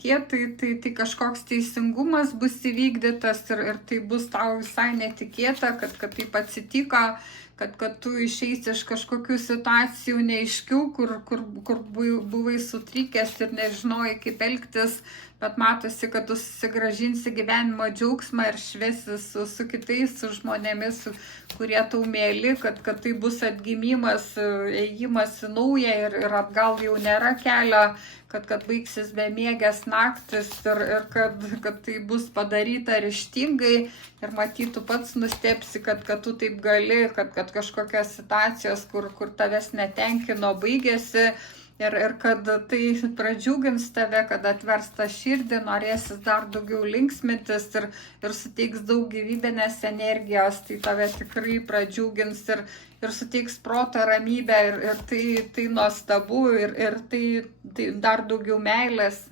netikėtai, tai kažkoks teisingumas bus įvykdytas ir tai bus tau visai netikėta, kad taip atsitiko, kad tu išeisi iš kažkokių situacijų neaiškių, kur buvai sutrikęs ir nežinojai kaip elgtis, bet matosi, kad tu susigrąžinsi gyvenimo džiaugsmą ir šviesi su kitais, su žmonėmis, kurie tau mėly, kad tai bus atgimimas, ėjimas į naują ir atgal jau nėra kelio, kad baigsis bemiegės naktis ir kad tai bus padaryta ryžtingai ir matytų pats nustebsi, kad tu taip gali, kad kažkokios situacijos, kur tavęs netenkino, baigėsi ir kad tai pradžiugins tave, kad atvers tą širdį, norėsis dar daugiau linksmintis ir suteiks daug gyvybinės energijos, tai tave tikrai pradžiugins ir suteiks proto ramybę ir tai nuostabu ir tai dar daugiau meilės.